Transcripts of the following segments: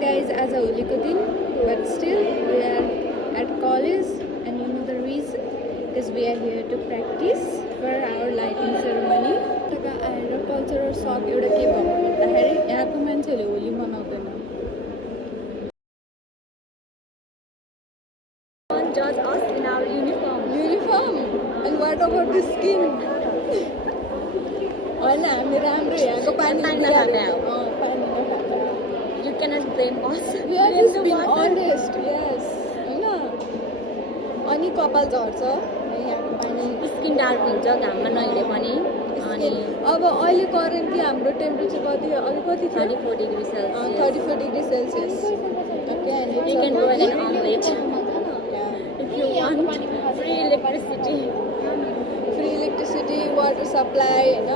guys, as a होलीको दिन, but still we are at college, and you know the reason is we are here to practice for our lighting ceremony. तका आएर cultural सक एउटा के भयो भन्दाखेरि यहाँको मान्छेले होली मनाउँदैन. Judge us in our uniform. And what about the skin? होइन हामी राम्रो यहाँको पानी नखाने हो. पानी नखाने. You cannot blame us. We are just being honest, yes. होइन अनि कपाल झर्छ यहाँको पानी. स्किन डार्क हुन्छ घाममा नहिले पनि. अनि अब अहिले करेन्टली हाम्रो टेम्परेचर कति अहिले कति थियो? 34 degree Celsius. 34 degree Celsius. Okay, and You can boil an omelette if you want. Free electricity. Free electricity, water supply होइन.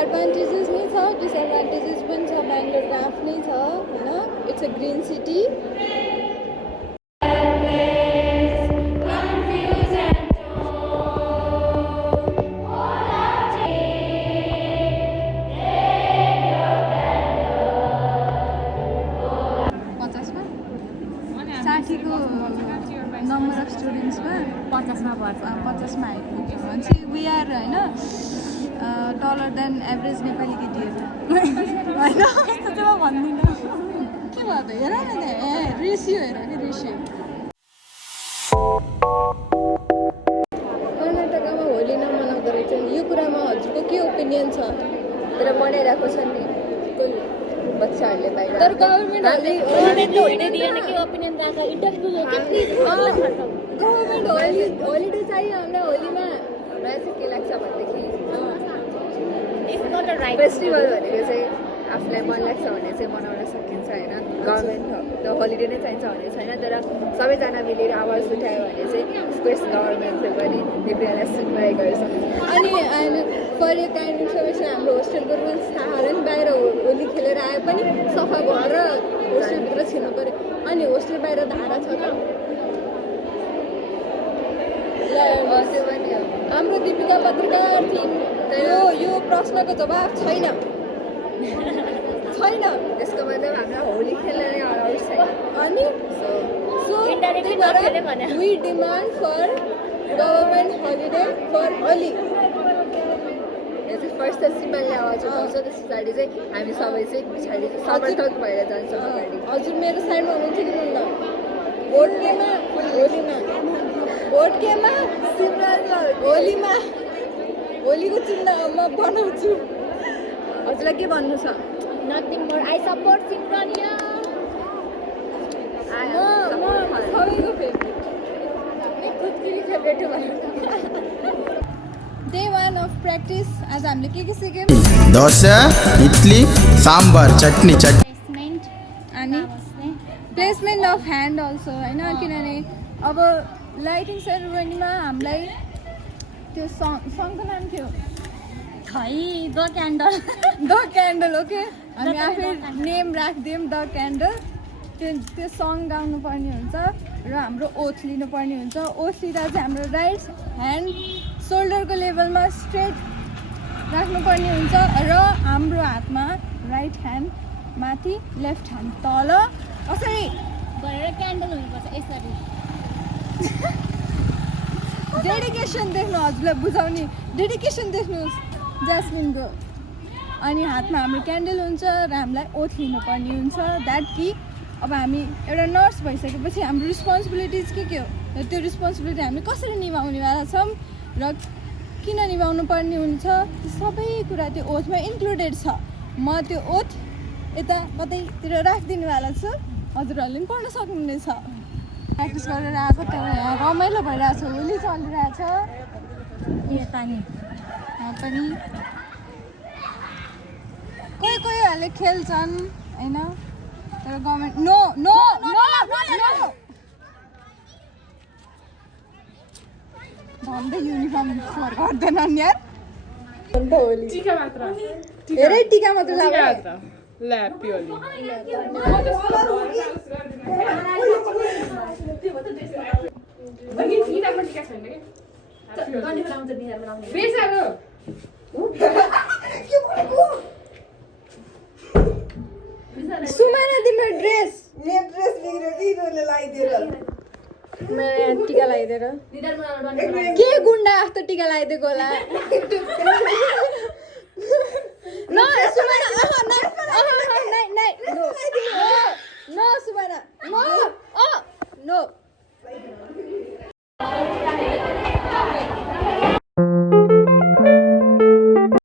एडभान्टेजेस नै छ, डिसएडभान्टेजेस पनि छ. बेङ्गलोरको आफ्नै छ होइन. It's a green city. साठीको नम्बर अफ स्टुडेन्ट्समा 50मा पर्छ. 50मा आइपुग्यो भने चाहिँ वी आर होइन डलर देन एभरेज नेपाली केटीहरू होइन. यस्तो चाहिँ म भन्दिनँ. के भयो त हेर न त्यहाँ रेसियो हेर कि रेसियो. कर्नाटकमा होली नमनाउँदो रहेछ नि. यो कुरामा हजुरको के ओपिनियन छ? तर मनाइरहेको छ नि बच्चाहरूले बाहिर. तर गभर्मेन्टहरूले होली दिएन के ओपिनियन राख्छ. इन्टरभ्यू हो कि प्लिज गभर्मेन्ट होलिडे चाहियो हामीलाई होलीमा. मलाई चाहिँ के लाग्छ भनेदेखि it's not a right. Festival भनेको चाहिँ आफूलाई मन लाग्छ भने चाहिँ मनाउन सकिन्छ होइन. गभर्मेन्ट होलिडे नै चाहिन्छ भने छैन. तर सबैजना मिलेर आवाज उठायो भने चाहिँ स्पेस गभर्मेन्टले पनि यो कुरालाई सुनवाई गर्छ. अनि फर यो काइन्ड इन्फर्मेसन हाम्रो होस्टेलको रुल्स थाहा होला नि. बाहिर होली खेलेर आए पनि सफा भएर होस्टेलभित्र छिर्नु पऱ्यो. अनि होस्टेल बाहिर धारा छ त. त्यो पनि हो. हाम्रो दिपिका पत्रकार थिइन्. यो प्रश्नको जवाब छैन. त्यसको मतलब हामीलाई होली खेल्न नै अलाउड छैन. अनि so we demand for government holiday for Holi. यो चाहिँ फर्स्ट त सिमलले आवाज उठाउँछ. त्यस पछाडि चाहिँ हामी सबै चाहिँ पछाडि समर्थक भएर जान्छौँ अगाडि. हजुर मेरो साइडमा हुनुहुन्छ कि हुन्न? भोट केमा? होलीमा. भोट केमा? सिमलमा होलीमा. होलीको चिन्ह म बनाउँछु. हजुरलाई के भन्नु छ? Nothing more. I support Simrania. सबैको फेभरेट. Day 1 of practice. आज हामीले के सिक्यौँ? दोसा, इडली, साम्बार, चटनी. अनि प्लेसमेन्ट अफ ह्यान्ड अल्सो होइन. किनभने अब लाइटिङ सेरेमनीमा हामीलाई त्यो सङको नाम थियो खै द क्यान्डल. ओके. हामी आफै नेम राखिदियौँ द क्यान्डल. त्यो सङ गाउनु पर्ने हुन्छ र हाम्रो ओथ लिनुपर्ने हुन्छ. ओथ लिँदा चाहिँ हाम्रो राइट ह्यान्ड सोल्डरको लेभलमा स्ट्रेट राख्नुपर्ने हुन्छ र हाम्रो हातमा राइट ह्यान्ड माथि, लेफ्ट ह्यान्ड तल. कसरी गरेर क्यान्डल हुनुपर्छ यसरी. डेडिकेसन देख्नु, हजुरलाई बुझाउने डेडिकेसन देख्नुहोस् ज्यास्मिनको. अनि हातमा हाम्रो क्यान्डल हुन्छ र हामीलाई ओथ लिनुपर्ने हुन्छ. द्याट कि अब हामी एउटा नर्स भइसकेपछि हाम्रो रिस्पोन्सिबिलिटिज के हो र त्यो रिस्पोन्सिबिलिटी हामीले कसरी निभाउनेवाला छौँ र किन निभाउनु पर्ने हुन्छ त्यो सबै कुरा त्यो ओथमा इन्क्लुडेड छ. म त्यो ओथ यता कतैतिर राखिदिनेवाला छु. हजुरहरूले पनि पढ्न सक्नुहुनेछ. प्र्याक्टिस गरेर आएको त यहाँ रमाइलो भइरहेछ. होली चलिरहेछ. पानी पनि कोहीहरूले खेल्छन् होइन. तर गभर्मेन्ट नो भन्दै युनिफर्म फोहोर गर्दैनन् यार. धेरै टिका मात्र सुमाना तिम्रो ड्रेस मेरो यहाँ टिका लगाइदिएर के गुन्डा जस्तो टिका लगाइदिएको होला न यसो